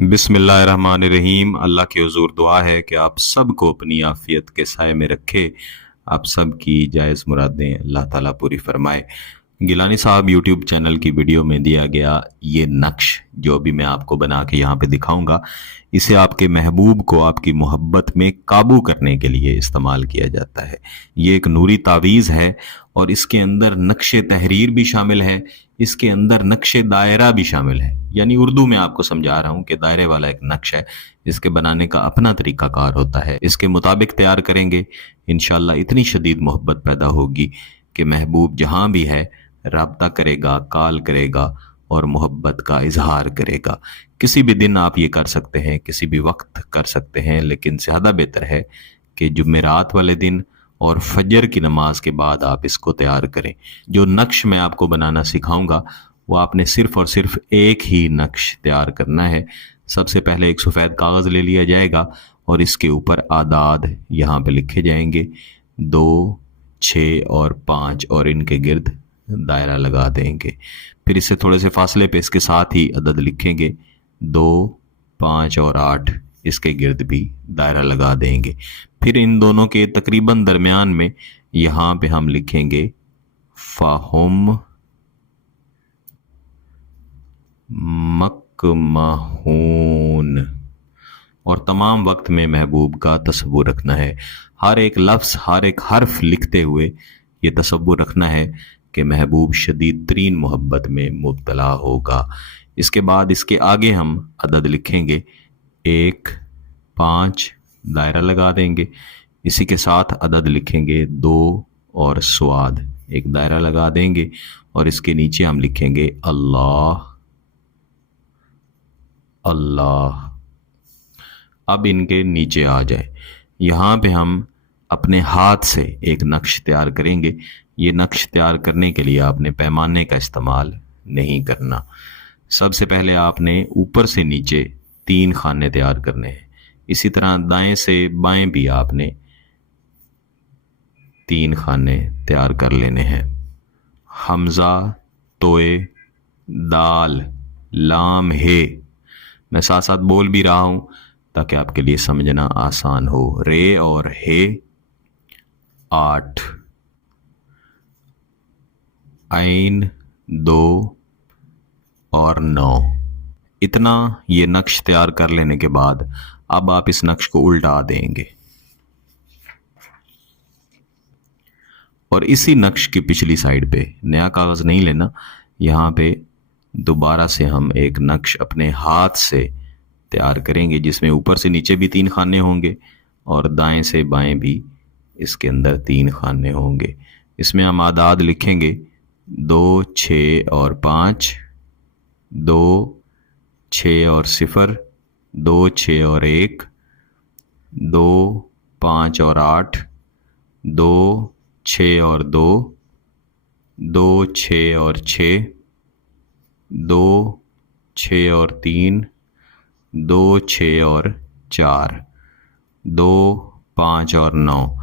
बिस्मिल्लाहिर्रहमानिर्रहीम। अल्लाह के हुजूर दुआ है कि आप सबको अपनी आफियत के साए में रखे, आप सब की जायज़ मुरादें अल्लाह ताला पूरी फरमाए। गिलानी साहब यूट्यूब चैनल की वीडियो में दिया गया ये नक्श जो अभी मैं आपको बना के यहाँ पे दिखाऊंगा, इसे आपके महबूब को आपकी मोहब्बत में काबू करने के लिए इस्तेमाल किया जाता है। ये एक नूरी तावीज़ है और इसके अंदर नक्शे तहरीर भी शामिल है, इसके अंदर नक्शे दायरा भी शामिल है। यानी उर्दू में आपको समझा रहा हूँ कि दायरे वाला एक नक्श है, इसके बनाने का अपना तरीकाकार होता है। इसके मुताबिक तैयार करेंगे, इंशाल्लाह इतनी शदीद मोहब्बत पैदा होगी कि महबूब जहाँ भी है राब्ता करेगा, कॉल करेगा और मोहब्बत का इजहार करेगा। किसी भी दिन आप ये कर सकते हैं, किसी भी वक्त कर सकते हैं, लेकिन ज़्यादा बेहतर है कि जुमेरात वाले दिन और फजर की नमाज के बाद आप इसको तैयार करें। जो नक्श मैं आपको बनाना सिखाऊंगा वो आपने सिर्फ और सिर्फ एक ही नक्श तैयार करना है। सबसे पहले एक सफ़ेद कागज़ ले लिया जाएगा और इसके ऊपर आदाद यहाँ पे लिखे जाएंगे 2, 6 और 5 और इनके गिर्द दायरा लगा देंगे। फिर इससे थोड़े से फासले पे इसके साथ ही अदद लिखेंगे 2, 5 और 8, इसके गिर्द भी दायरा लगा देंगे। फिर इन दोनों के तकरीबन दरमियान में यहाँ पे हम लिखेंगे फ़ाहुम मकमहून और तमाम वक्त में महबूब का तसव्वुर रखना है। हर एक लफ्ज़, हर एक हर्फ लिखते हुए ये तसव्वुर रखना है कि महबूब शदीद तरीन मोहब्बत में मुब्तला होगा। इसके बाद इसके आगे हम अदद लिखेंगे 1, 5, दायरा लगा देंगे। इसी के साथ अदद लिखेंगे 2 और स्वाद, एक दायरा लगा देंगे और इसके नीचे हम लिखेंगे अल्लाह अल्लाह। अब इनके नीचे आ जाए, यहाँ पे हम अपने हाथ से एक नक्श तैयार करेंगे। ये नक्श तैयार करने के लिए आपने पैमाने का इस्तेमाल नहीं करना। सबसे पहले आपने ऊपर से नीचे 3 खाने तैयार करने हैं। इसी तरह दाएं से बाएं भी आपने 3 खाने तैयार कर लेने हैं। हमज़ा, तोए, दाल, लाम, हे, मैं साथ साथ बोल भी रहा हूँ ताकि आपके लिए समझना आसान हो। रे और हे 8, ऐन 2 और 9। इतना ये नक्श तैयार कर लेने के बाद अब आप इस नक्श को उल्टा देंगे और इसी नक्श की पिछली साइड पे, नया कागज़ नहीं लेना, यहाँ पे दोबारा से हम एक नक्श अपने हाथ से तैयार करेंगे जिसमें ऊपर से नीचे भी 3 खाने होंगे और दाएं से बाएं भी इसके अंदर 3 खाने होंगे। इसमें हम आदाद लिखेंगे 2, 6 और 5, 2, 6 और 0, 2, 6 और 1, 2, 5 और 8, 2, 6 और 2, 2, 6 और 6, 2, 6 और 3, 2, 6 और 4, 2, 5 और 9।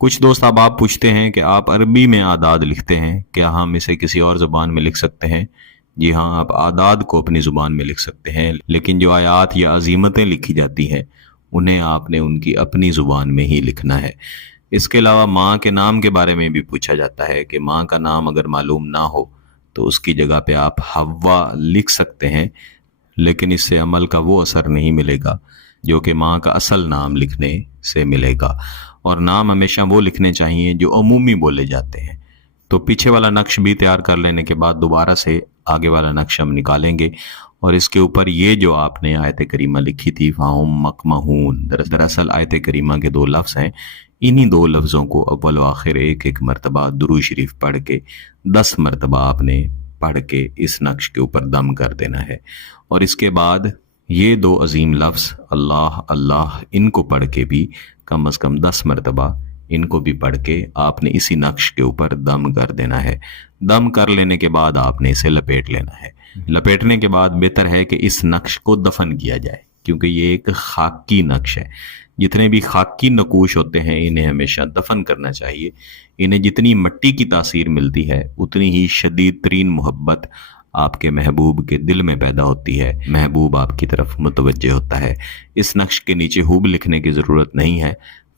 कुछ दोस्त अब आप पूछते हैं कि आप अरबी में आदाद लिखते हैं, क्या हम इसे किसी और ज़ुबान में लिख सकते हैं? जी हाँ, आप आदाद को अपनी ज़ुबान में लिख सकते हैं, लेकिन जो आयात या अजीमतें लिखी जाती हैं उन्हें आपने उनकी अपनी ज़ुबान में ही लिखना है। इसके अलावा माँ के नाम के बारे में भी पूछा जाता है कि माँ का नाम अगर मालूम ना हो तो उसकी जगह पे आप हव्वा लिख सकते हैं, लेकिन इससे अमल का वो असर नहीं मिलेगा जो कि माँ का असल नाम लिखने से मिलेगा। और नाम हमेशा वो लिखने चाहिए जो अमूमी बोले जाते हैं। तो पीछे वाला नक्श भी तैयार कर लेने के बाद दोबारा से आगे वाला नक्श हम निकालेंगे और इसके ऊपर ये जो आपने आयत करीमा लिखी थी फ़ाहुम मकमहून, दरअसल आयत करीमा के 2 लफ्ज़ हैं। इन्हीं 2 लफ्ज़ों को अव्वल व आखिर एक मरतबा दुरूद शरीफ पढ़ के 10 मरतबा आपने पढ़ के इस नक्श के ऊपर दम कर देना है। और इसके बाद ये 2 अजीम लफ्ज़ अल्लाह अल्लाह, इनको पढ़ के भी कम अज़ कम 10 मरतबा इनको भी पढ़ के आपने इसी नक्श के ऊपर दम कर देना है। दम कर लेने के बाद आपने इसे लपेट लेना है। लपेटने के बाद बेहतर है कि इस नक्श को दफन किया जाए, क्योंकि ये एक खाकी नक्श है। जितने भी खाकी नकूश होते हैं इन्हें हमेशा दफन करना चाहिए। इन्हें जितनी मिट्टी की तासीर मिलती है उतनी ही शदीद तरीन मोहब्बत آپ کے محبوب کے دل میں پیدا ہوتی ہے، محبوب آپ کی طرف متوجہ ہوتا ہے۔ اس نقش کے نیچے خوب لکھنے کی ضرورت نہیں ہے،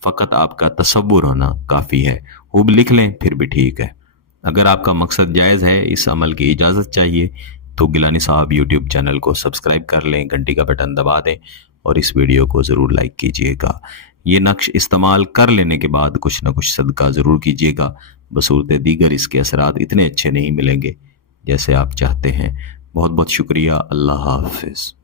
فقط آپ کا تصور ہونا کافی ہے۔ خوب لکھ لیں پھر بھی ٹھیک ہے۔ اگر آپ کا مقصد جائز ہے، اس عمل کی اجازت چاہیے، تو گیلانی صاحب یوٹیوب چینل کو سبسکرائب کر لیں، گھنٹی کا بٹن دبا دیں اور اس ویڈیو کو ضرور لائک کیجیے گا۔ یہ نقش استعمال کر لینے کے بعد کچھ نہ کچھ صدقہ ضرور کیجیے گا، بصورت دیگر اس کے اثرات اتنے اچھے نہیں ملیں گے جیسے آپ چاہتے ہیں۔ بہت بہت شکریہ۔ اللہ حافظ۔